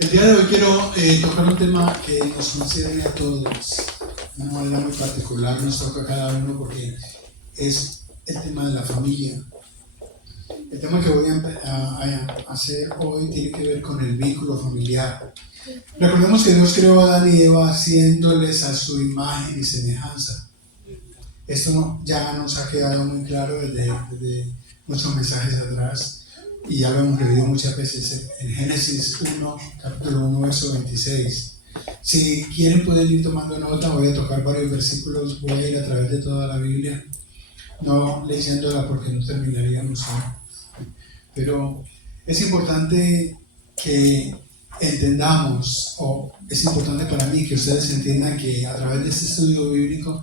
El día de hoy quiero tocar un tema que nos concierne a todos, de una manera muy particular, nos toca a cada uno porque es el tema de la familia. El tema que voy a hacer hoy tiene que ver con el vínculo familiar. Recordemos que Dios creó a Adán y Eva haciéndoles a su imagen y semejanza. Esto ya nos ha quedado muy claro desde nuestros mensajes atrás. Y ya lo hemos leído muchas veces en Génesis 1, capítulo 1, verso 26. Si quieren pueden ir tomando nota, voy a tocar varios versículos, voy a ir a través de toda la Biblia, no leyéndola porque no terminaríamos hoy. Pero es importante que entendamos, o es importante para mí que ustedes entiendan que a través de este estudio bíblico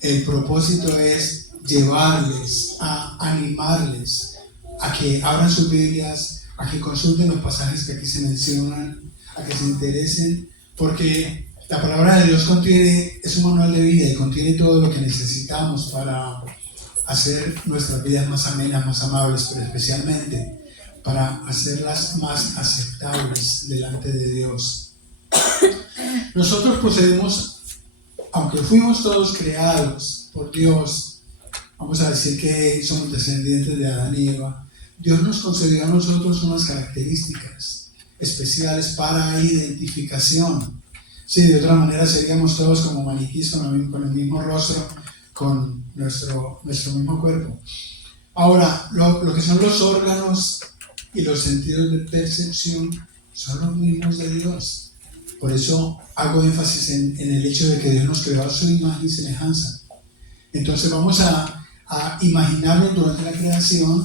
el propósito es llevarles, a animarles, a que abran sus Biblias, a que consulten los pasajes que aquí se mencionan, a que se interesen, porque la palabra de Dios es un manual de vida y contiene todo lo que necesitamos para hacer nuestras vidas más amenas, más amables, pero especialmente para hacerlas más aceptables delante de Dios. Nosotros poseemos, aunque fuimos todos creados por Dios, vamos a decir que somos descendientes de Adán y Eva, Dios nos concedió a nosotros unas características especiales para identificación. Sí, de otra manera seríamos todos como maniquís con el mismo rostro, con nuestro mismo cuerpo. Ahora, lo que son los órganos y los sentidos de percepción son los mismos de Dios. Por eso hago énfasis en el hecho de que Dios nos creó a su imagen y semejanza. Entonces vamos a imaginarnos durante la creación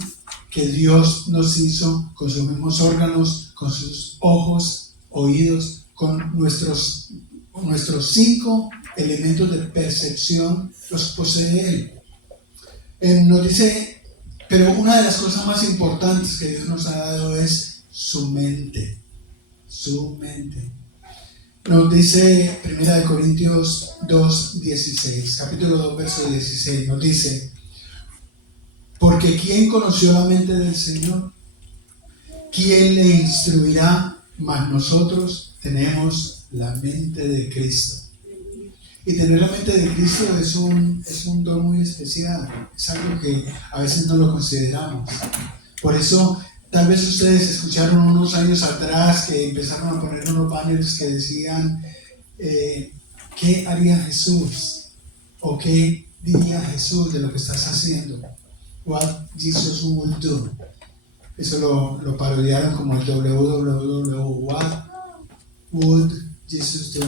que Dios nos hizo con sus mismos órganos, con sus ojos, oídos, con nuestros 5 elementos de percepción, los posee Él. Nos dice, pero una de las cosas más importantes que Dios nos ha dado es su mente. Su mente. Nos dice 1 Corintios 2:16, capítulo 2, verso 16, nos dice: porque ¿quién conoció la mente del Señor? ¿Quién le instruirá? Mas nosotros tenemos la mente de Cristo. Y tener la mente de Cristo es un don muy especial, es algo que a veces no lo consideramos. Por eso, tal vez ustedes escucharon unos años atrás que empezaron a poner unos banners que decían ¿qué haría Jesús? ¿O qué diría Jesús de lo que estás haciendo? What Jesus would do. Eso lo parodiaron como el www. What would Jesus do?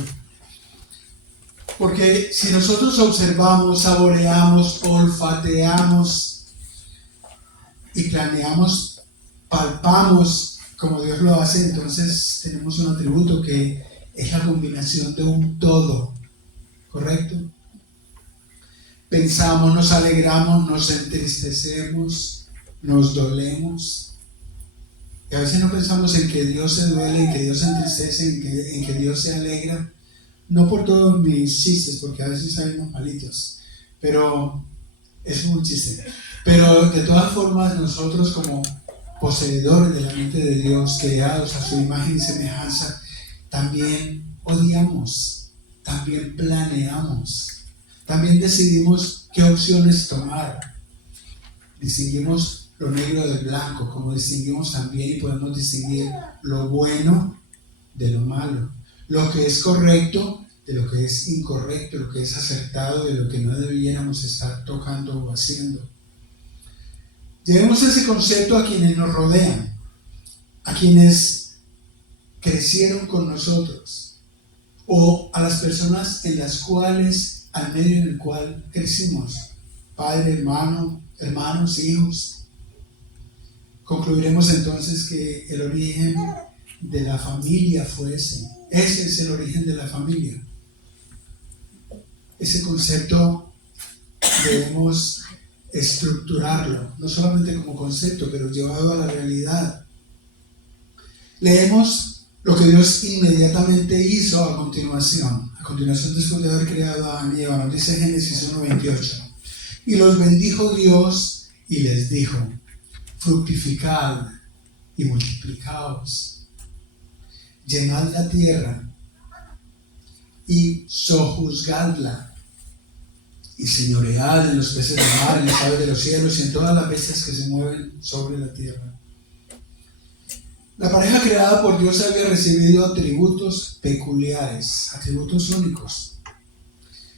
Porque si nosotros observamos, saboreamos, olfateamos y planeamos, palpamos como Dios lo hace, entonces tenemos un atributo que es la combinación de un todo, ¿correcto? Pensamos, nos alegramos, nos entristecemos, nos dolemos. Y a veces no pensamos en que Dios se duele, en que Dios se entristece, en que Dios se alegra. No por todos mis chistes, porque a veces hay unos malitos, pero es un chiste. Pero de todas formas, nosotros como poseedores de la mente de Dios, creados a su imagen y semejanza, también odiamos, también planeamos. También decidimos qué opciones tomar. Distinguimos lo negro del blanco, como distinguimos también y podemos distinguir lo bueno de lo malo, lo que es correcto de lo que es incorrecto, lo que es acertado de lo que no debiéramos estar tocando o haciendo. Llevemos ese concepto a quienes nos rodean, a quienes crecieron con nosotros o a las personas en las cuales al medio en el cual crecimos, padre, hermanos, hijos. Concluiremos entonces que el origen de la familia fue ese. Ese es el origen de la familia. Ese concepto debemos estructurarlo, no solamente como concepto, pero llevado a la realidad. Leemos lo que Dios inmediatamente hizo a continuación después de haber creado a Adán y Eva. Nos dice Génesis 1:28. Y los bendijo Dios y les dijo: fructificad y multiplicaos llenad la tierra y sojuzgadla, y señoread en los peces del mar, en las aves de los cielos y en todas las bestias que se mueven sobre la tierra. La pareja creada por Dios había recibido atributos peculiares, atributos únicos.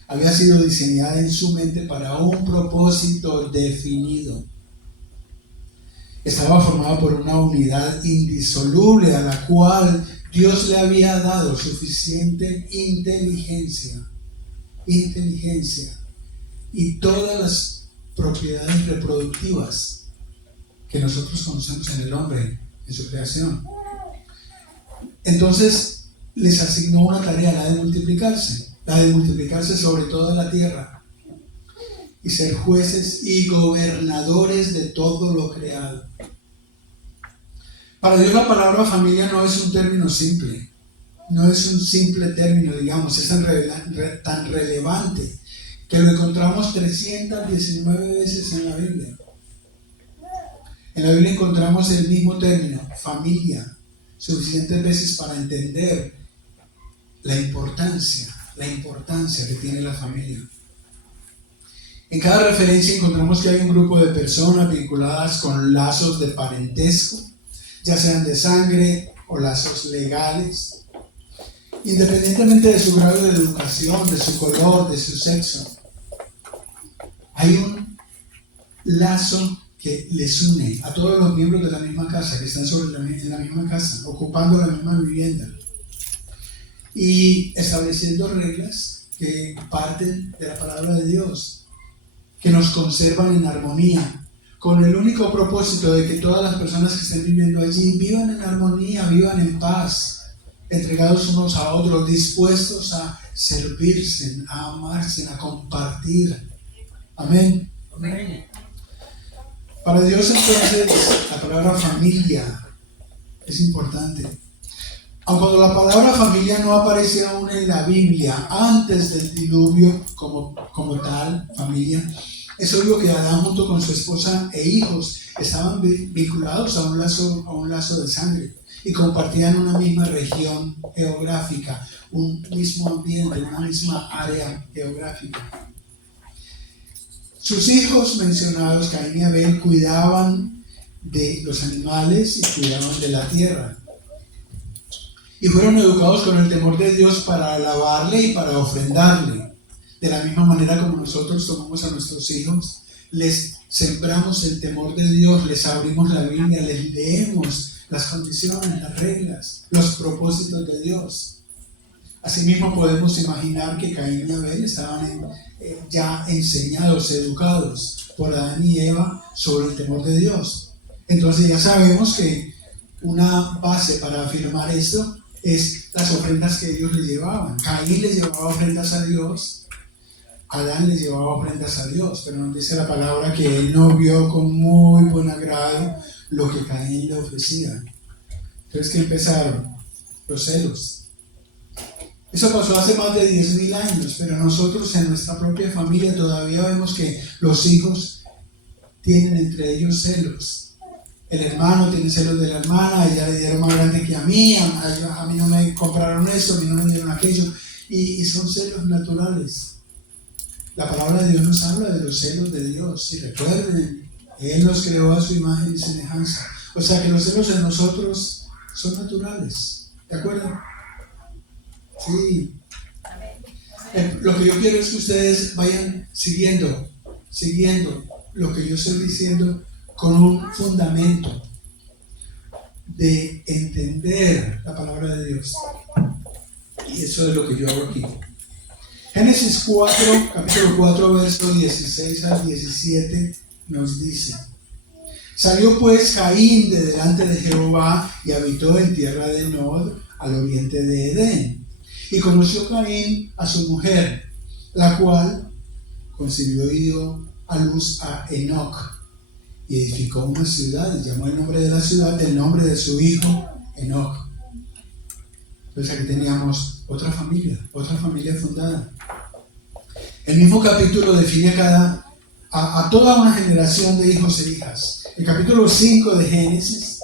Había sido diseñada en su mente para un propósito definido. Estaba formada por una unidad indisoluble a la cual Dios le había dado suficiente inteligencia y todas las propiedades reproductivas que nosotros conocemos en el hombre, en su creación. Entonces les asignó una tarea, la de multiplicarse sobre toda la tierra y ser jueces y gobernadores de todo lo creado. Para Dios la palabra familia no es un término simple, no es un simple término, digamos, es tan relevante que lo encontramos 319 veces en la Biblia. En la Biblia encontramos el mismo término, familia, suficientes veces para entender la importancia que tiene la familia. En cada referencia encontramos que hay un grupo de personas vinculadas con lazos de parentesco, ya sean de sangre o lazos legales, independientemente de su grado de educación, de su color, de su sexo. Hay un lazo que les une a todos los miembros de la misma casa, que están en la misma casa, ocupando la misma vivienda y estableciendo reglas que parten de la palabra de Dios, que nos conservan en armonía, con el único propósito de que todas las personas que estén viviendo allí vivan en armonía, vivan en paz, entregados unos a otros, dispuestos a servirse, a amarse, a compartir. Amén. Amén. Para Dios entonces la palabra familia es importante. Aun cuando la palabra familia no aparece aún en la Biblia antes del diluvio como tal, familia, es obvio que Adán junto con su esposa e hijos estaban vinculados a un lazo de sangre y compartían una misma región geográfica, un mismo ambiente, una misma área geográfica. Sus hijos mencionados, Caín y Abel, cuidaban de los animales y cuidaban de la tierra. Y fueron educados con el temor de Dios para alabarle y para ofrendarle. De la misma manera como nosotros tomamos a nuestros hijos, les sembramos el temor de Dios, les abrimos la Biblia, les leemos las condiciones, las reglas, los propósitos de Dios. Asimismo podemos imaginar que Caín y Abel estaban ya enseñados, educados por Adán y Eva sobre el temor de Dios. Entonces ya sabemos que una base para afirmar esto es las ofrendas que ellos le llevaban. Caín les llevaba ofrendas a Dios, Adán les llevaba ofrendas a Dios, pero nos dice la palabra que él no vio con muy buen agrado lo que Caín le ofrecía. Entonces, ¿qué empezaron? Los celos. Eso pasó hace más de 10.000 años, pero nosotros en nuestra propia familia todavía vemos que los hijos tienen entre ellos celos. El hermano tiene celos de la hermana, ella le dieron más grande que a mí no me compraron esto, a mí no me dieron aquello, y son celos naturales. La palabra de Dios nos habla de los celos de Dios, y recuerden, Él nos creó a su imagen y semejanza. O sea que los celos en nosotros son naturales, ¿de acuerdo? Sí. Lo que yo quiero es que ustedes vayan siguiendo lo que yo estoy diciendo con un fundamento de entender la palabra de Dios. Y eso es lo que yo hago aquí. Génesis 4, capítulo 4, versos 16 al 17 nos dice: Salió pues Caín de delante de Jehová y habitó en tierra de Nod, al oriente de Edén. Y conoció Caín a su mujer, la cual concibió y dio a luz a Enoc, y edificó una ciudad, y llamó el nombre de la ciudad del nombre de su hijo Enoc. Entonces aquí teníamos otra familia fundada. El mismo capítulo define a toda una generación de hijos e hijas. El capítulo 5 de Génesis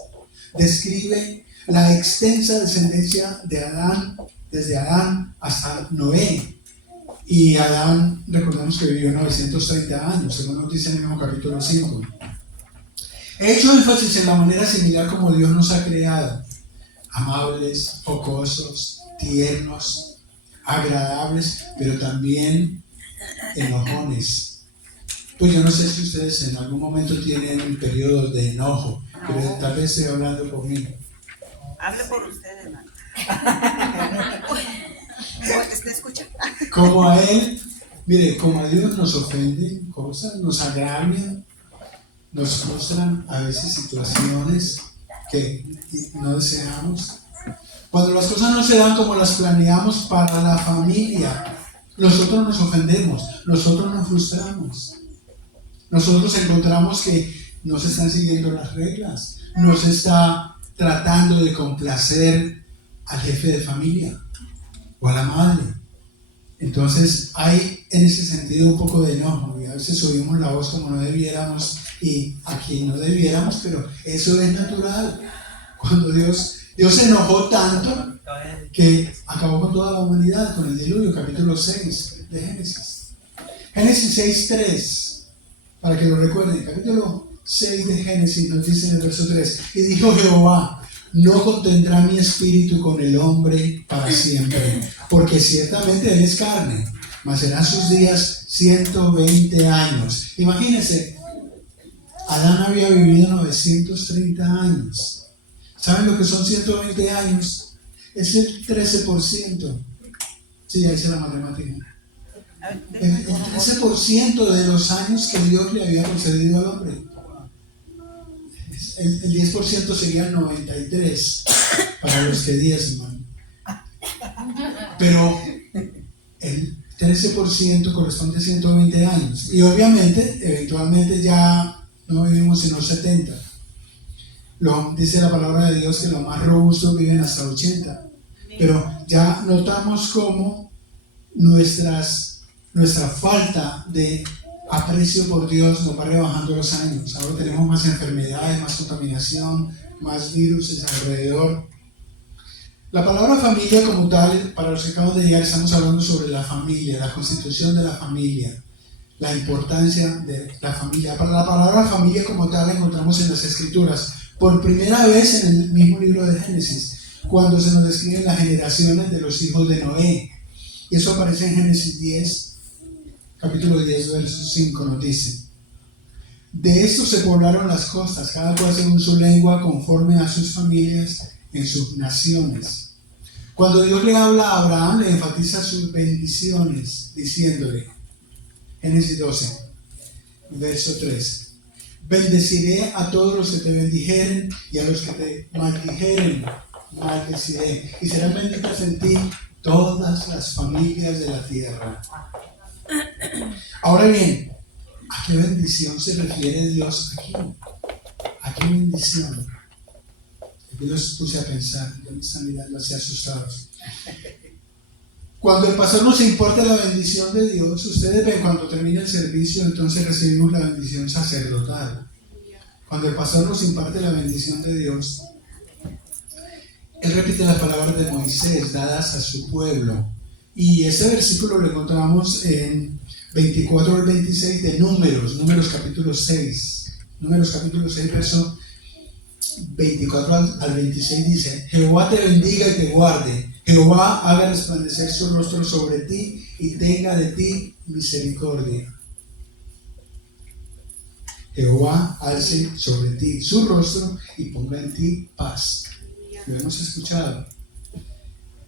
describe la extensa descendencia de Adán, desde Adán hasta Noé. Y Adán, recordemos que vivió 930 años, según nos dice en el mismo capítulo 5. He hecho énfasis en la manera similar como Dios nos ha creado: amables, jocosos, tiernos, agradables, pero también enojones. Pues yo no sé si ustedes en algún momento tienen periodos de enojo, pero tal vez estoy hablando por mí. Hable por usted, hermano. ¿Usted escucha? Como a Él, mire, como a Dios nos ofenden cosas, nos agravian, nos frustran a veces situaciones que no deseamos. Cuando las cosas no se dan como las planeamos para la familia, nosotros nos ofendemos, nosotros nos frustramos. Nosotros encontramos que no se están siguiendo las reglas, no se está tratando de complacer al jefe de familia o a la madre. Entonces hay en ese sentido un poco de enojo y a veces subimos la voz como no debiéramos y aquí no debiéramos, pero eso es natural. Cuando Dios se enojó tanto que acabó con toda la humanidad, con el diluvio, capítulo 6 de Génesis. Génesis 6:3, para que lo recuerden, capítulo 6 de Génesis nos dice en el verso 3: y dijo Jehová, no contendrá mi espíritu con el hombre para siempre, porque ciertamente él es carne, mas serán sus días 120 años. Imagínense, Adán había vivido 930 años. ¿Saben lo que son 120 años? Es el 13%. Sí, ahí se la matemática. El 13% de los años que Dios le había concedido al hombre. El 10% sería el 93 para los que diezman. Pero el 13% corresponde a 120 años. Y obviamente, eventualmente ya no vivimos sino 70. Dice la palabra de Dios que los más robustos viven hasta 80. Pero ya notamos cómo nuestra falta de aprecio por Dios nos va rebajando los años. Ahora tenemos más enfermedades, más contaminación, más virus alrededor. La palabra familia como tal, para los que acaban de llegar, estamos hablando sobre la familia, la constitución de la familia, la importancia de la familia. Para la palabra familia como tal la encontramos en las Escrituras, por primera vez en el mismo libro de Génesis, cuando se nos describen las generaciones de los hijos de Noé. Y eso aparece en Génesis 10, capítulo 10, verso 5, nos dice: de esto se poblaron las costas, cada cual según su lengua, conforme a sus familias, en sus naciones. Cuando Dios le habla a Abraham, le enfatiza sus bendiciones, diciéndole, Génesis 12, verso 3: bendeciré a todos los que te bendijeren, y a los que te maldijeren, maldeciré, y serán benditas en ti todas las familias de la tierra. Ahora bien, ¿a qué bendición se refiere Dios aquí? ¿A qué bendición? Yo los puse a pensar, yo me están mirando así asustados. Cuando el pastor nos imparte la bendición de Dios, ustedes ven, cuando termina el servicio, entonces recibimos la bendición sacerdotal. Cuando el pastor nos imparte la bendición de Dios, él repite las palabras de Moisés dadas a su pueblo. Y ese versículo lo encontramos en 24 al 26 de Números capítulo 6. Números capítulo 6, verso 24 al 26 dice: Jehová te bendiga y te guarde. Jehová haga resplandecer su rostro sobre ti y tenga de ti misericordia. Jehová alce sobre ti su rostro y ponga en ti paz. Lo hemos escuchado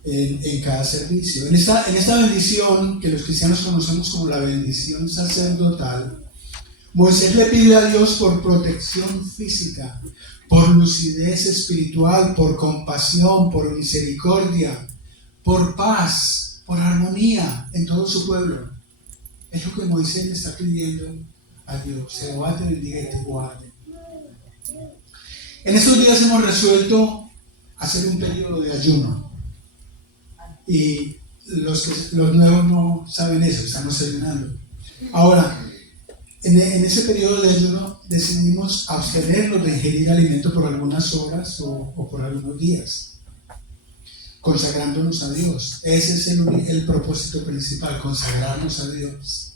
en cada servicio. En esta bendición que los cristianos conocemos como la bendición sacerdotal, Moisés le pide a Dios por protección física, por lucidez espiritual, por compasión, por misericordia, por paz, por armonía en todo su pueblo. Es lo que Moisés le está pidiendo a Dios. Jehová te bendiga y te guarde. En estos días hemos resuelto hacer un periodo de ayuno. Y los nuevos no saben eso, estamos ayunando. Ahora, En ese periodo de ayuno decidimos abstenernos de ingerir alimento por algunas horas o por algunos días, consagrándonos a Dios. Ese es el propósito principal, consagrarnos a Dios.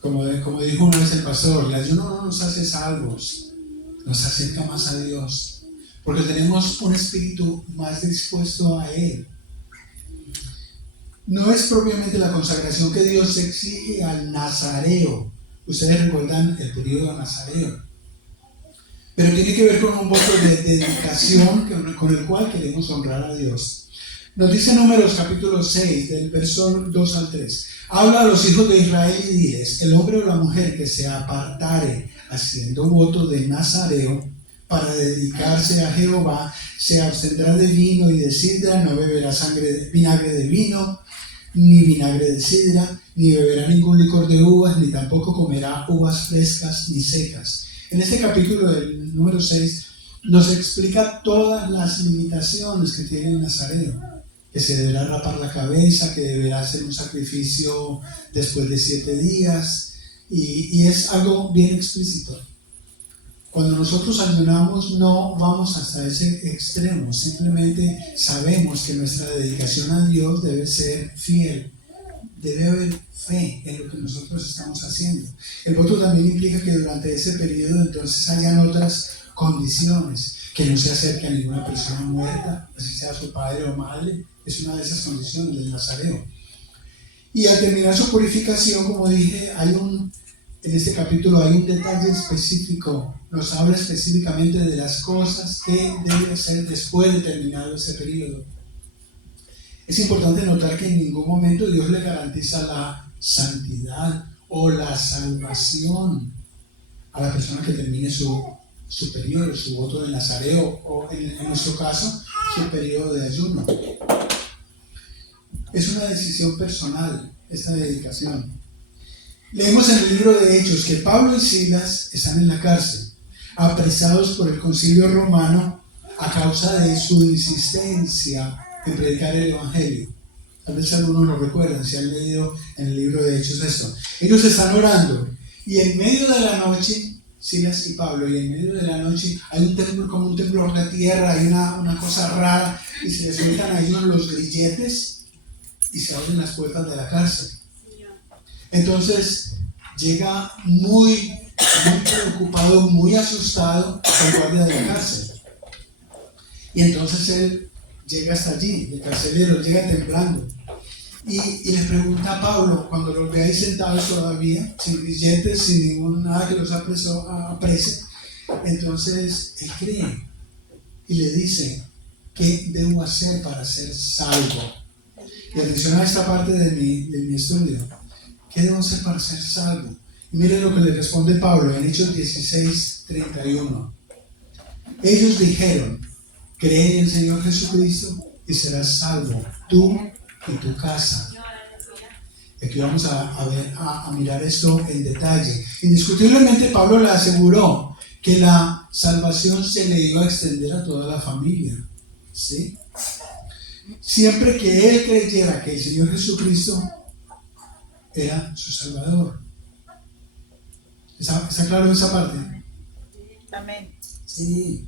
Como dijo una vez el pastor, el ayuno no nos hace salvos, nos acerca más a Dios, porque tenemos un espíritu más dispuesto a Él. No es propiamente la consagración que Dios exige al nazareo. Ustedes recuerdan el periodo nazareo. Pero tiene que ver con un voto de dedicación con el cual queremos honrar a Dios. Nos dice Números capítulo 6, del verso 2 al 3. Habla a los hijos de Israel y diles: el hombre o la mujer que se apartare haciendo voto de nazareo para dedicarse a Jehová, se abstendrá de vino y de sidra, no beberá vinagre de vino, ni vinagre de sidra, ni beberá ningún licor de uvas, ni tampoco comerá uvas frescas ni secas. En este capítulo del número 6 nos explica todas las limitaciones que tiene el nazareo: que se deberá rapar la cabeza, que deberá hacer un sacrificio después de 7 días, y es algo bien explícito. Cuando nosotros ayunamos no vamos hasta ese extremo, simplemente sabemos que nuestra dedicación a Dios debe ser fiel, debe haber fe en lo que nosotros estamos haciendo. El voto también implica que durante ese periodo entonces hayan otras condiciones, que no se acerque a ninguna persona muerta, así sea su padre o madre, es una de esas condiciones del nazareo. Y al terminar su purificación, como dije, en este capítulo hay un detalle específico, nos habla específicamente de las cosas que debe hacer después de terminado ese periodo. Es importante notar que en ningún momento Dios le garantiza la santidad o la salvación a la persona que termine su periodo, su voto de nazareo, o en nuestro caso, su periodo de ayuno. Es una decisión personal, esta dedicación. Leemos en el libro de Hechos que Pablo y Silas están en la cárcel, apresados por el concilio romano a causa de su insistencia en predicar el evangelio. Tal vez algunos lo recuerdan si han leído en el libro de Hechos esto. Ellos están orando y en medio de la noche, Silas y Pablo, y en medio de la noche hay un temblor, como un temblor de tierra, hay una cosa rara, y se les sueltan ahí los grilletes y se abren las puertas de la cárcel. Entonces llega muy preocupado, muy asustado el guardia de la cárcel. Y entonces él llega hasta allí, el carcelero llega temblando. Y le pregunta a Pablo, cuando los ve ahí sentados todavía, sin grilletes, sin nada que los aprese, entonces él cree y le dice: ¿qué debo hacer para ser salvo? Y atención a esta parte de mi estudio. ¿Qué debo hacer para ser salvo? Y miren lo que le responde Pablo en Hechos 16:31. Ellos dijeron: cree en el Señor Jesucristo y serás salvo, tú y tu casa. Y aquí vamos a mirar esto en detalle. Indiscutiblemente Pablo le aseguró que la salvación se le iba a extender a toda la familia, ¿sí? Siempre que él creyera que el Señor Jesucristo era su Salvador. ¿Está claro esa parte? Amén. Sí.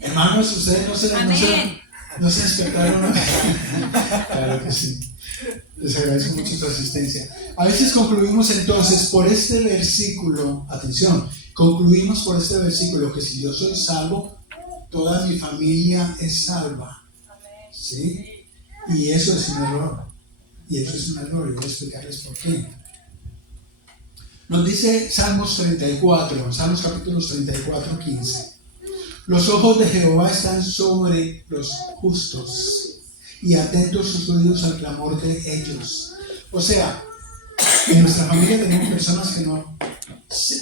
Hermanos, ustedes no se despertaron. Claro que sí. Les agradezco mucho su asistencia. A veces concluimos entonces por este versículo, atención, concluimos por este versículo que si yo soy salvo, toda mi familia es salva. ¿Sí? Y eso es un error. Y voy a explicarles por qué. Nos dice Salmos 34, Salmos capítulos 34, 15. Los ojos de Jehová están sobre los justos y atentos sus oídos al clamor de ellos. O sea, en nuestra familia tenemos personas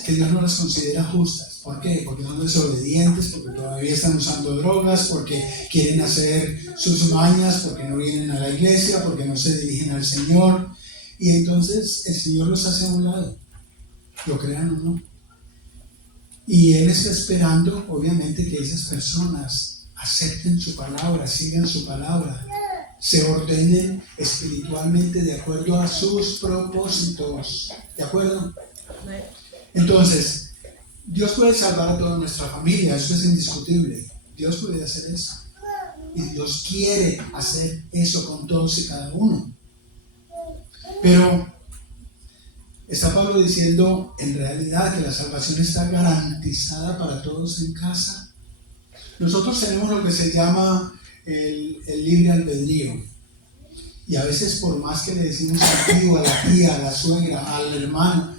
que Dios no las considera justas. ¿Por qué? Porque son desobedientes, porque todavía están usando drogas, porque quieren hacer sus mañas, porque no vienen a la iglesia, porque no se dirigen al Señor. Y entonces el Señor los hace a un lado, lo crean o no. Y Él está esperando, obviamente, que esas personas acepten su palabra, sigan su palabra, se ordenen espiritualmente de acuerdo a sus propósitos. ¿De acuerdo? Entonces, Dios puede salvar a toda nuestra familia, eso es indiscutible. Dios puede hacer eso. Y Dios quiere hacer eso con todos y cada uno. Pero está Pablo diciendo en realidad que la salvación está garantizada para todos en casa. Nosotros tenemos lo que se llama el libre albedrío. Y a veces por más que le decimos al tío, a la tía, a la suegra, al hermano,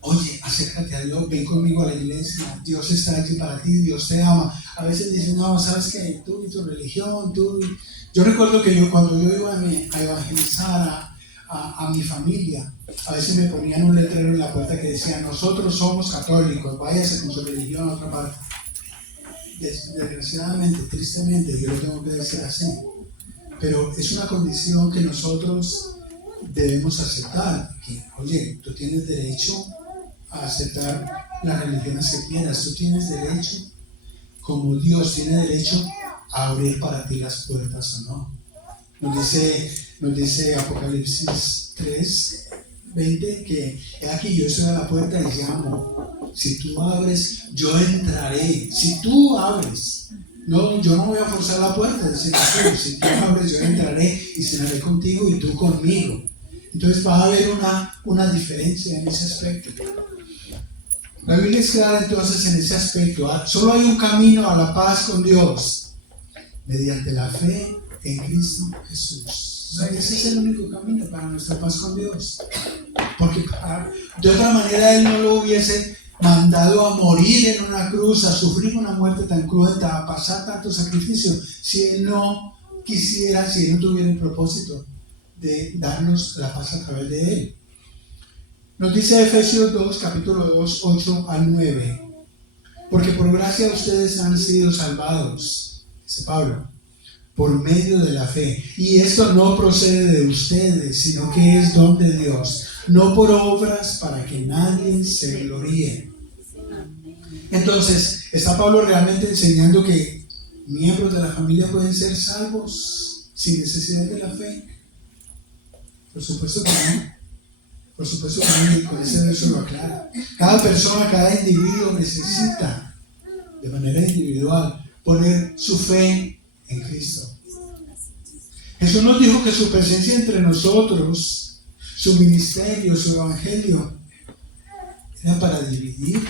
oye, acércate a Dios, ven conmigo a la iglesia, Dios está aquí para ti, Dios te ama. A veces dicen, no, ¿sabes qué? Tú y tu religión, tú. Yo recuerdo que cuando yo iba a evangelizar a mi familia, a veces me ponían un letrero en la puerta que decía, nosotros somos católicos, váyase con su religión a otra parte. Desgraciadamente, tristemente, yo lo tengo que decir así. Pero es una condición que nosotros debemos aceptar. Que, oye, tú tienes derecho a aceptar las religiones que quieras. Tú tienes derecho, como Dios tiene derecho a abrir para ti las puertas o no. Nos dice Apocalipsis 3:20 que aquí yo estoy a la puerta y llamo. Si tú abres, yo entraré. Si tú abres, no, yo no voy a forzar la puerta, dice Jesús. Si tú abres, yo entraré y cenaré contigo y tú conmigo. Entonces va a haber una diferencia en ese aspecto. La Biblia es clara entonces en ese aspecto. Solo hay un camino a la paz con Dios, mediante la fe en Cristo Jesús. O sea, ese es el único camino para nuestra paz con Dios. Porque de otra manera Él no lo hubiese mandado a morir en una cruz, a sufrir una muerte tan cruenta, a pasar tanto sacrificio, si Él no quisiera, si Él no tuviera el propósito de darnos la paz a través de Él. Nos dice Efesios 2, capítulo 2, 8 al 9. Porque por gracia ustedes han sido salvados, dice Pablo, por medio de la fe. Y esto no procede de ustedes, sino que es don de Dios, no por obras para que nadie se gloríe. Entonces, está Pablo realmente enseñando que miembros de la familia pueden ser salvos sin necesidad de la fe. Por supuesto que no. Por supuesto que no, y con ese verso lo aclara. Cada persona, cada individuo necesita, de manera individual, poner su fe en Cristo. Jesús nos dijo que su presencia entre nosotros, su ministerio, su evangelio, era para dividir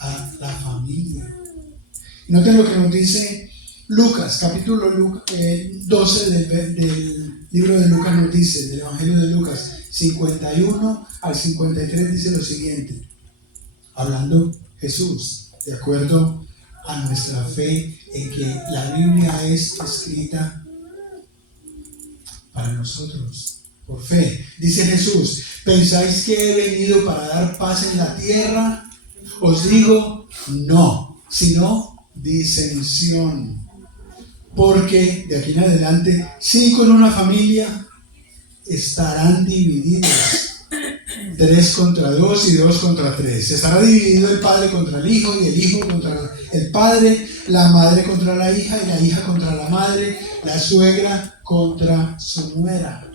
a la familia. Y noten lo que nos dice Lucas, capítulo 12 del libro de Lucas, nos dice, del evangelio de Lucas, 51 al 53, dice lo siguiente, hablando Jesús, de acuerdo a nuestra fe en que la Biblia es escrita para nosotros, por fe. Dice Jesús, ¿pensáis que he venido para dar paz en la tierra? Os digo, no, sino disensión. Porque de aquí en adelante, 5 en una familia estarán divididos, 3 contra 2 y 2 contra 3. Estará dividido el padre contra el hijo y el hijo contra el padre, la madre contra la hija y la hija contra la madre, la suegra contra su nuera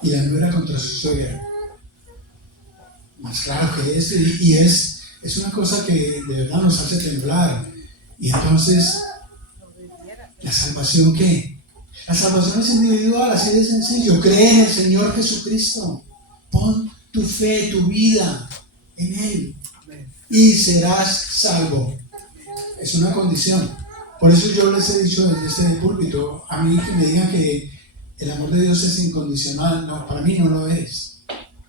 y la nuera contra su suegra. Más claro que esto, y es una cosa que de verdad nos hace temblar. Y entonces, ¿la salvación qué? La salvación es individual, así de sencillo. Cree en el Señor Jesucristo. Pon tu fe, tu vida en Él y serás salvo. Es una condición. Por eso yo les he dicho desde este púlpito, a mí que me digan que el amor de Dios es incondicional, no, para mí no lo es.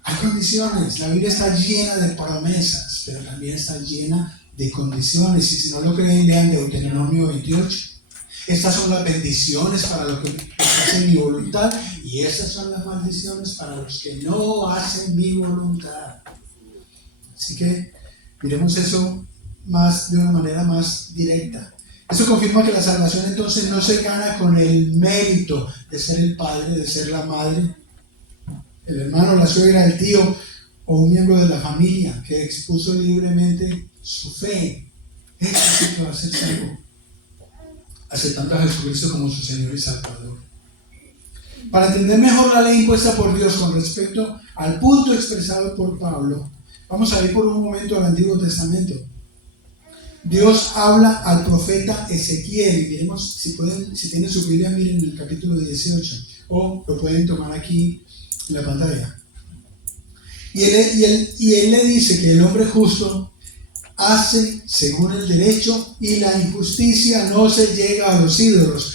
Hay condiciones. La Biblia está llena de promesas, pero también está llena de condiciones. Y si no lo creen, lean Deuteronomio 28. Estas son las bendiciones para los que hacen mi voluntad y estas son las maldiciones para los que no hacen mi voluntad. Así que miremos eso de una manera más directa. Eso confirma que la salvación entonces no se gana con el mérito de ser el padre, de ser la madre, el hermano, la suegra, el tío o un miembro de la familia que expuso libremente su fe. Eso sí que va a ser salvo, aceptando a Jesucristo como su Señor y Salvador. Para entender mejor la ley impuesta por Dios con respecto al punto expresado por Pablo, vamos a ir por un momento al Antiguo Testamento. Dios habla al profeta Ezequiel, y miremos, si tienen su Biblia, miren el capítulo 18, o lo pueden tomar aquí en la pantalla. Y él le dice que el hombre justo hace según el derecho y la injusticia no se llega a los ídolos.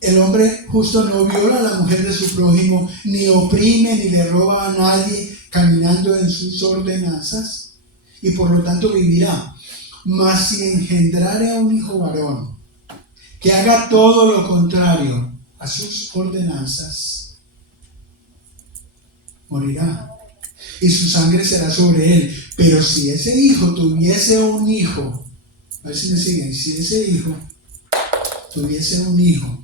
El hombre justo no viola a la mujer de su prójimo, ni oprime ni le roba a nadie, caminando en sus ordenanzas, y por lo tanto vivirá. Mas si engendrare a un hijo varón, que haga todo lo contrario a sus ordenanzas, morirá, y su sangre será sobre él. Pero si ese hijo tuviese un hijo, a ver si me siguen, si ese hijo tuviese un hijo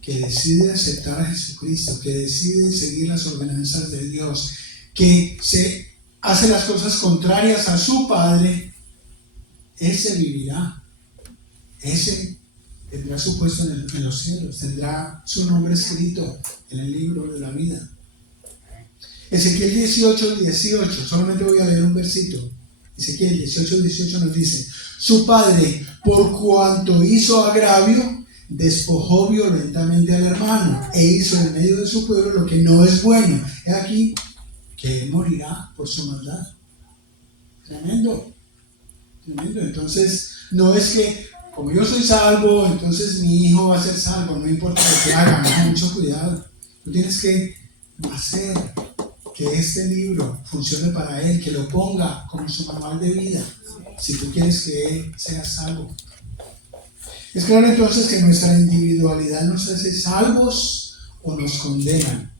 que decide aceptar a Jesucristo, que decide seguir las ordenanzas de Dios, que se hace las cosas contrarias a su padre, ese vivirá, ese tendrá su puesto en los cielos, tendrá su nombre escrito en el libro de la vida. Ezequiel 18, solamente voy a leer un versito. Ezequiel 18 nos dice: su padre, por cuanto hizo agravio, despojó violentamente al hermano e hizo en medio de su pueblo lo que no es bueno. He aquí que él morirá por su maldad. Tremendo. Entonces, no es que como yo soy salvo, entonces mi hijo va a ser salvo, no importa lo que haga. No, mucho cuidado. Tú tienes que hacer que este libro funcione para él, que lo ponga como su manual de vida, si tú quieres que él sea salvo. Es claro entonces que nuestra individualidad nos hace salvos o nos condenan,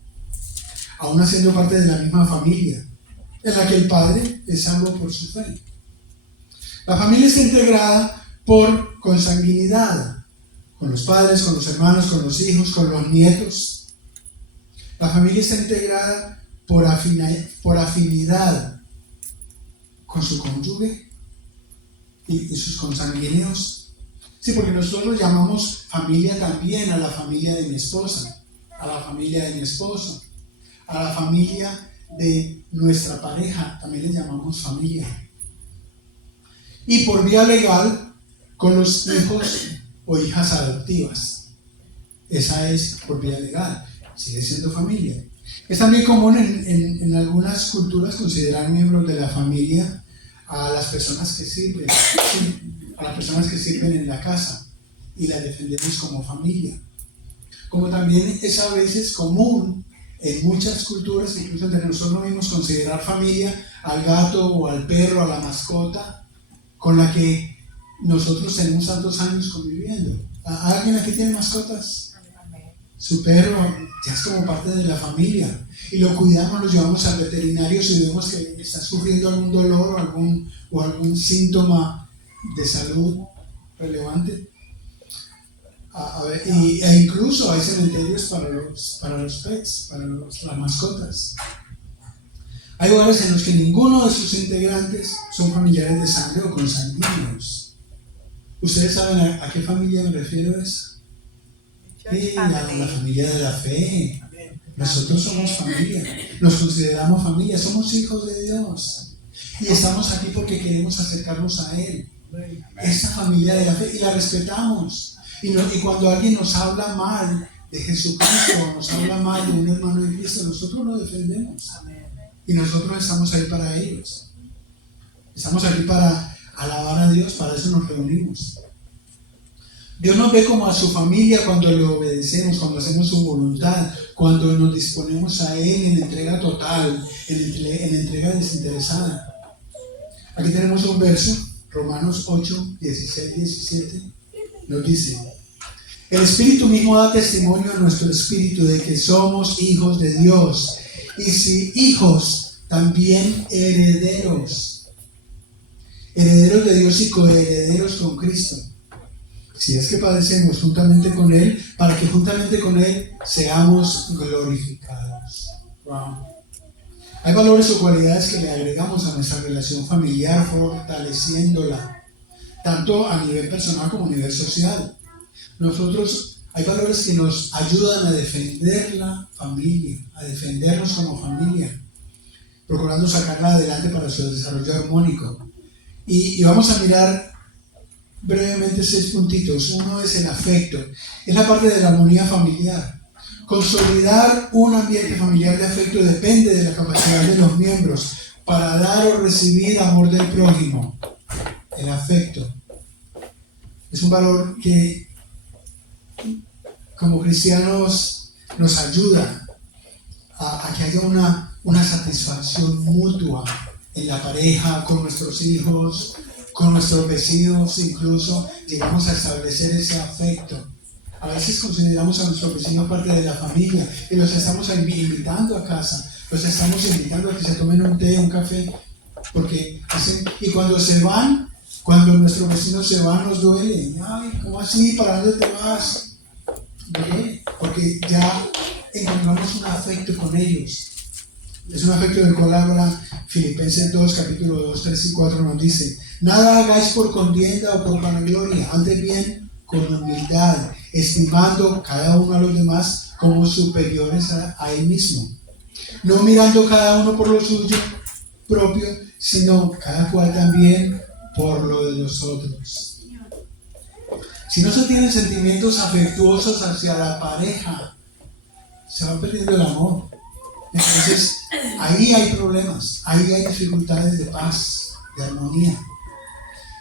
aún haciendo parte de la misma familia, en la que el padre es salvo por su fe. La familia está integrada por consanguinidad, con los padres, con los hermanos, con los hijos, con los nietos. La familia está integrada por afinidad con su cónyuge y sus consanguíneos. Sí, porque nosotros llamamos familia también a la familia de mi esposa, a la familia de mi esposo, a la familia de nuestra pareja, también le llamamos familia. Y por vía legal, con los hijos o hijas adoptivas. Esa es por vía legal, sigue siendo familia. Es también común en algunas culturas considerar miembros de la familia a las personas que sirven, a las personas que sirven en la casa, y la defendemos como familia. Como también es a veces común en muchas culturas, incluso entre nosotros mismos, considerar familia al gato o al perro, a la mascota con la que nosotros tenemos tantos años conviviendo. ¿Alguien aquí tiene mascotas? Su perro ya es como parte de la familia, y lo cuidamos, lo llevamos al veterinario si vemos que está sufriendo algún dolor o algún síntoma de salud relevante. E incluso hay cementerios para los pets, para las mascotas. Hay hogares en los que ninguno de sus integrantes son familiares de sangre o consanguíneos. ¿Ustedes saben a qué familia me refiero? A la familia de la fe. Nosotros somos familia, nos consideramos familia, somos hijos de Dios y estamos aquí porque queremos acercarnos a Él. Esa familia de la fe, y la respetamos. Y cuando alguien nos habla mal de Jesucristo, nos habla mal de un hermano de Cristo, nosotros lo defendemos. Y nosotros estamos ahí para ellos. Estamos aquí para alabar a Dios, para eso nos reunimos. Dios nos ve como a su familia cuando le obedecemos, cuando hacemos su voluntad, cuando nos disponemos a Él en entrega total, en entrega desinteresada. Aquí tenemos un verso, Romanos 8, 16, 17, nos dice: el Espíritu mismo da testimonio a nuestro espíritu de que somos hijos de Dios, y si hijos, también herederos, herederos de Dios y coherederos con Cristo, si es que padecemos juntamente con Él, para que juntamente con Él seamos glorificados. Wow. Hay valores o cualidades que le agregamos a nuestra relación familiar, fortaleciéndola, tanto a nivel personal como a nivel social. Nosotros Hay valores que nos ayudan a defender la familia, a defendernos como familia, procurando sacarla adelante para su desarrollo armónico. Y vamos a mirar brevemente 6 puntitos. Uno es el afecto, es la parte de la armonía familiar. Consolidar un ambiente familiar de afecto depende de la capacidad de los miembros para dar o recibir amor del prójimo. El afecto es un valor que como cristianos nos ayuda a que haya una satisfacción mutua en la pareja, con nuestros hijos, con nuestros vecinos. Incluso llegamos a establecer ese afecto. A veces consideramos a nuestros vecinos parte de la familia y los estamos invitando a casa, los estamos invitando a que se tomen un té, un café, porque y cuando se van, cuando nuestros vecinos se van, nos duele. Ay, ¿cómo así? ¿Para dónde te vas? ¿Duele? Porque ya encontramos un afecto con ellos. Es un afecto del cual habla Filipenses 2, capítulo 2, 3 y 4, nos dice: nada hagáis por contienda o por vanagloria, antes bien con humildad, estimando cada uno a los demás como superiores a él mismo, no mirando cada uno por lo suyo propio, sino cada cual también por lo de los otros. Si no se tienen sentimientos afectuosos hacia la pareja, se va perdiendo el amor. Entonces, ahí hay problemas, ahí hay dificultades de paz, de armonía.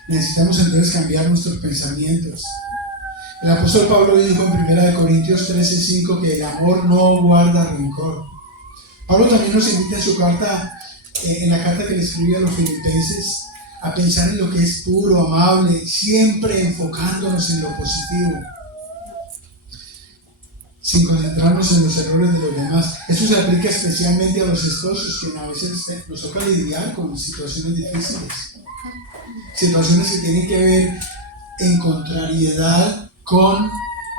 Necesitamos entonces cambiar nuestros pensamientos. El apóstol Pablo dijo en 1 Corintios 13:5 que el amor no guarda rencor. Pablo también nos invita en su carta, en la carta que le escribe a los filipenses, a pensar en lo que es puro, amable, siempre enfocándonos en lo positivo, sin concentrarnos en los errores de los demás. Eso se aplica especialmente a los esposos, que a veces nos toca lidiar con situaciones difíciles, situaciones que tienen que ver en contrariedad con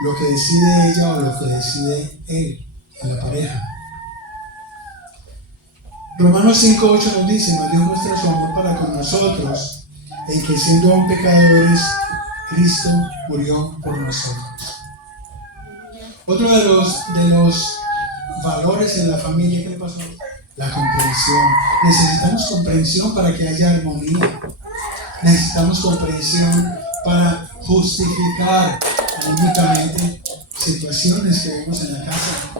lo que decide ella o lo que decide él en la pareja. Romanos 5:8 nos dice: mas Dios muestra su amor para con nosotros, en que siendo aún pecadores, Cristo murió por nosotros. Otro de los valores en la familia, ¿qué le pasó? La comprensión. Necesitamos comprensión para que haya armonía. Necesitamos comprensión para justificar únicamente situaciones que vemos en la casa.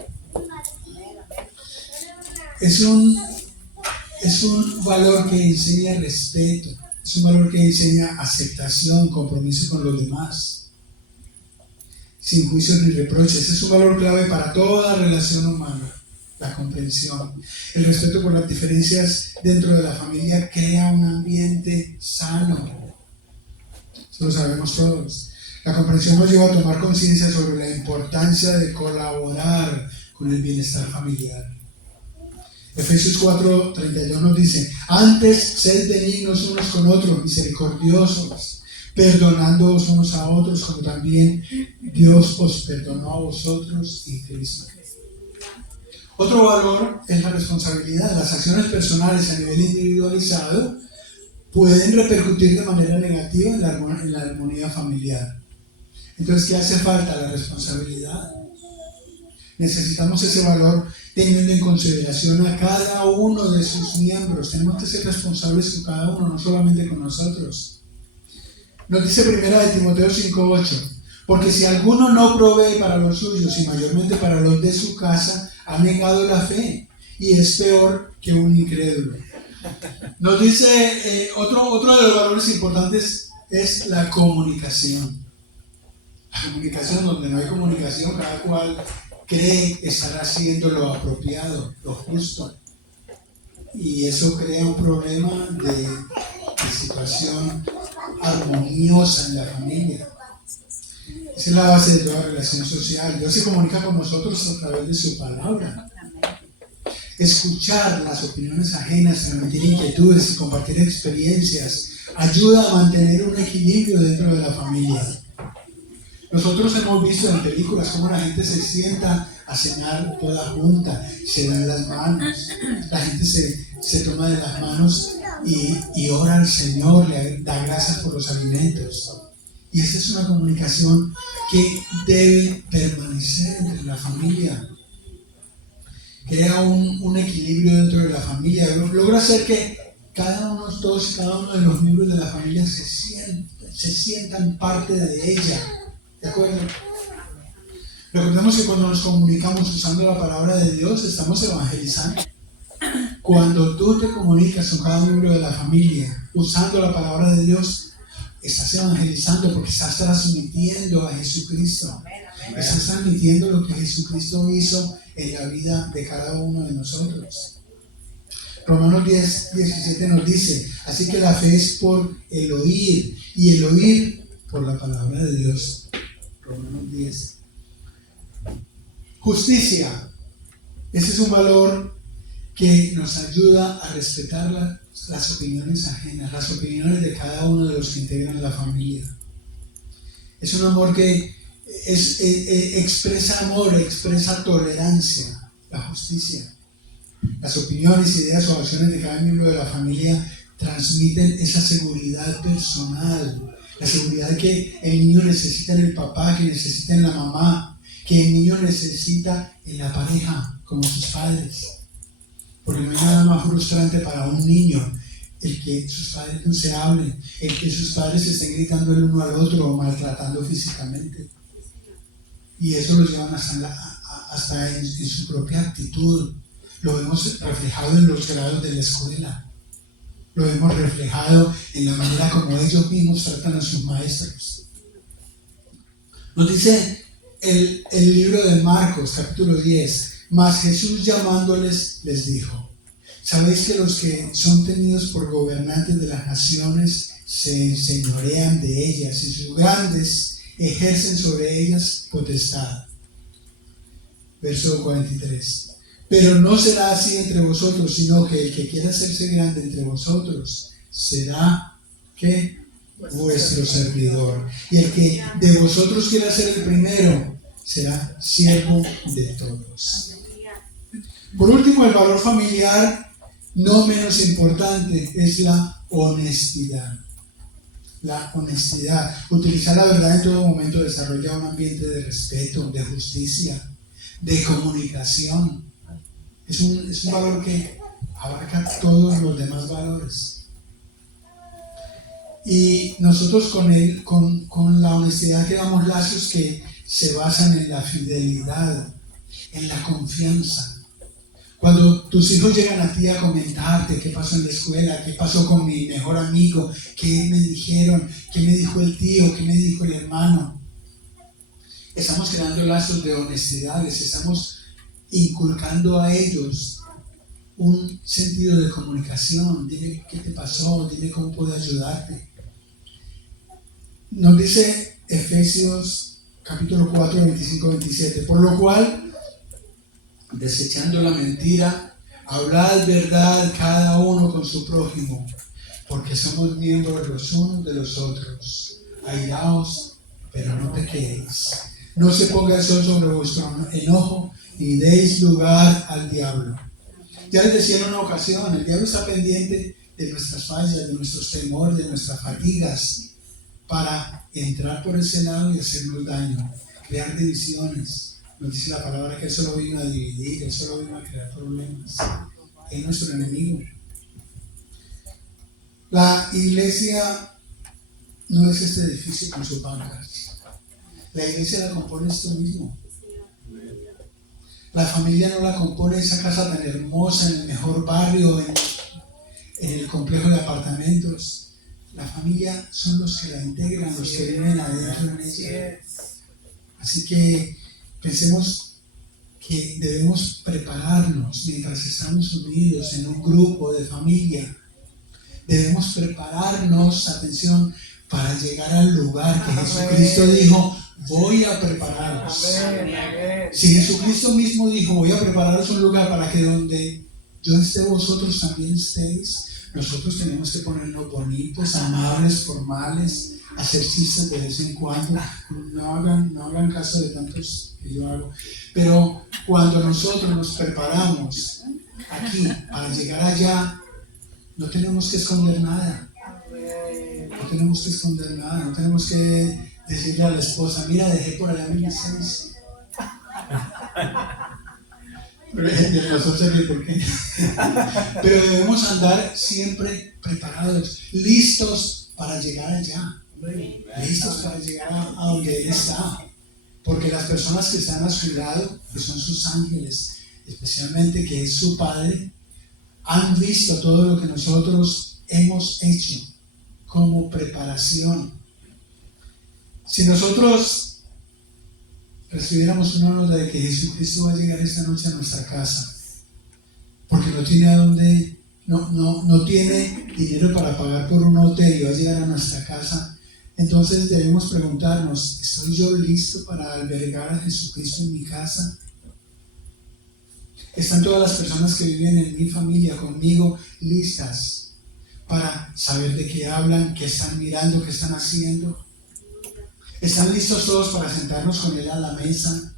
Es un valor que enseña respeto, es un valor que enseña aceptación, compromiso con los demás, sin juicios ni reproches. Es un valor clave para toda relación humana, la comprensión. El respeto por las diferencias dentro de la familia crea un ambiente sano. Eso lo sabemos todos. La comprensión nos lleva a tomar conciencia sobre la importancia de colaborar con el bienestar familiar. Efesios 4:32 nos dice: antes sed benignos unos con otros, misericordiosos, perdonándoos unos a otros, como también Dios os perdonó a vosotros en Cristo. Otro valor es la responsabilidad. Las acciones personales a nivel individualizado pueden repercutir de manera negativa en la armonía familiar. Entonces, ¿qué hace falta? La responsabilidad. Necesitamos ese valor teniendo en consideración a cada uno de sus miembros. Tenemos que ser responsables con cada uno, no solamente con nosotros. Nos dice 1 Timoteo 5:8: porque si alguno no provee para los suyos y mayormente para los de su casa, ha negado la fe y es peor que un incrédulo. Nos dice otro de los valores importantes es la comunicación. La comunicación, donde no hay comunicación, cada cual cree estar haciendo lo apropiado, lo justo, y eso crea un problema de situación armoniosa en la familia. Esa es la base de toda relación social. Dios se comunica con nosotros a través de su palabra. Escuchar las opiniones ajenas, transmitir inquietudes y compartir experiencias ayuda a mantener un equilibrio dentro de la familia. Nosotros hemos visto en películas cómo la gente se sienta a cenar toda junta, se dan las manos, la gente se toma de las manos y ora al Señor, le da gracias por los alimentos. Y esa es una comunicación que debe permanecer entre la familia. Crea un equilibrio dentro de la familia. Logra hacer que cada uno de los miembros de la familia se sientan parte de ella. ¿De acuerdo? Recordemos que cuando nos comunicamos usando la palabra de Dios, estamos evangelizando. Cuando tú te comunicas con cada miembro de la familia usando la palabra de Dios, estás evangelizando porque estás transmitiendo a Jesucristo. Estás transmitiendo lo que Jesucristo hizo en la vida de cada uno de nosotros. Romanos 10:17 nos dice, así que la fe es por el oír y el oír por la palabra de Dios. Romanos 10. Justicia. Ese es un valor que nos ayuda a respetar las opiniones ajenas, las opiniones de cada uno de los que integran la familia. Es un amor que expresa amor, expresa tolerancia, la justicia. Las opiniones, ideas o acciones de cada miembro de la familia transmiten esa seguridad personal, la seguridad que el niño necesita en el papá, que necesita en la mamá, que el niño necesita en la pareja, como sus padres. Porque no hay nada más frustrante para un niño el que sus padres no se hablen, el que sus padres se estén gritando el uno al otro o maltratando físicamente. Y eso lo llevan hasta en su propia actitud. Lo vemos reflejado en los grados de la escuela. Lo vemos reflejado en la manera como ellos mismos tratan a sus maestros. Nos dice el libro de Marcos, capítulo 10. Mas Jesús llamándoles les dijo, ¿sabéis que los que son tenidos por gobernantes de las naciones se enseñorean de ellas y sus grandes ejercen sobre ellas potestad? Verso 43. Pero no será así entre vosotros, sino que el que quiera hacerse grande entre vosotros será ¿qué? Vuestro servidor. Y el que de vosotros quiera ser el primero será siervo de todos. Por último, el valor familiar, no menos importante, es la honestidad. La honestidad. Utilizar la verdad en todo momento desarrolla un ambiente de respeto, de justicia, de comunicación. Es un valor que abarca todos los demás valores. Y nosotros con la honestidad creamos lazos que se basan en la fidelidad, en la confianza. Cuando tus hijos llegan a ti a comentarte qué pasó en la escuela, qué pasó con mi mejor amigo, qué me dijeron, qué me dijo el tío, qué me dijo el hermano, estamos creando lazos de honestidad, les estamos inculcando a ellos un sentido de comunicación. Dile qué te pasó, dile cómo puedo ayudarte. Nos dice Efesios capítulo 4, 25-27, por lo cual, desechando la mentira, hablad verdad cada uno con su prójimo, porque somos miembros los unos de los otros. Airaos, pero no pequéis. No se ponga el sol sobre vuestro enojo, ni deis lugar al diablo. Ya les decía en una ocasión, el diablo está pendiente de nuestras fallas, de nuestros temores, de nuestras fatigas, para entrar por ese lado y hacernos daño, crear divisiones. Nos dice la palabra que Él solo vino a dividir, Él solo vino a crear problemas. Es nuestro enemigo. La iglesia no es este edificio con sus bancas. La iglesia la compone esto mismo. La familia no la compone esa casa tan hermosa en el mejor barrio, en el complejo de apartamentos. La familia son los que la integran, los que viven adentro en ella. Así que pensemos que debemos prepararnos mientras estamos unidos en un grupo de familia. Debemos prepararnos, atención, para llegar al lugar que Jesucristo dijo, voy a prepararos. Si Jesucristo mismo dijo, voy a prepararos un lugar para que donde yo esté vosotros también estéis, nosotros tenemos que ponernos bonitos, amables, formales, hacer chistes de vez en cuando. No hagan caso de tantos que yo hago. Pero cuando nosotros nos preparamos aquí para llegar allá, no tenemos que esconder nada. No tenemos que esconder nada. No tenemos que decirle a la esposa, mira, dejé por allá mi licencia. Pero debemos andar siempre preparados, listos para llegar allá, listos para llegar a donde Él está. Porque las personas que están a su lado, que son sus ángeles, especialmente que es su Padre, han visto todo lo que nosotros hemos hecho como preparación. Si nosotros recibiéramos una nota de que Jesucristo va a llegar esta noche a nuestra casa, porque no tiene a dónde, no tiene dinero para pagar por un hotel y va a llegar a nuestra casa, entonces debemos preguntarnos, ¿estoy yo listo para albergar a Jesucristo en mi casa? ¿Están todas las personas que viven en mi familia conmigo listas para saber de qué hablan, qué están mirando, qué están haciendo? ¿Están listos todos para sentarnos con Él a la mesa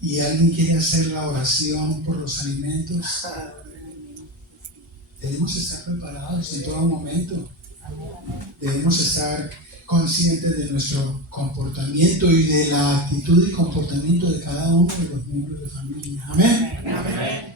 y alguien quiere hacer la oración por los alimentos? Debemos estar preparados en todo momento. Debemos estar conscientes de nuestro comportamiento y de la actitud y comportamiento de cada uno de los miembros de familia. Amén. Amén.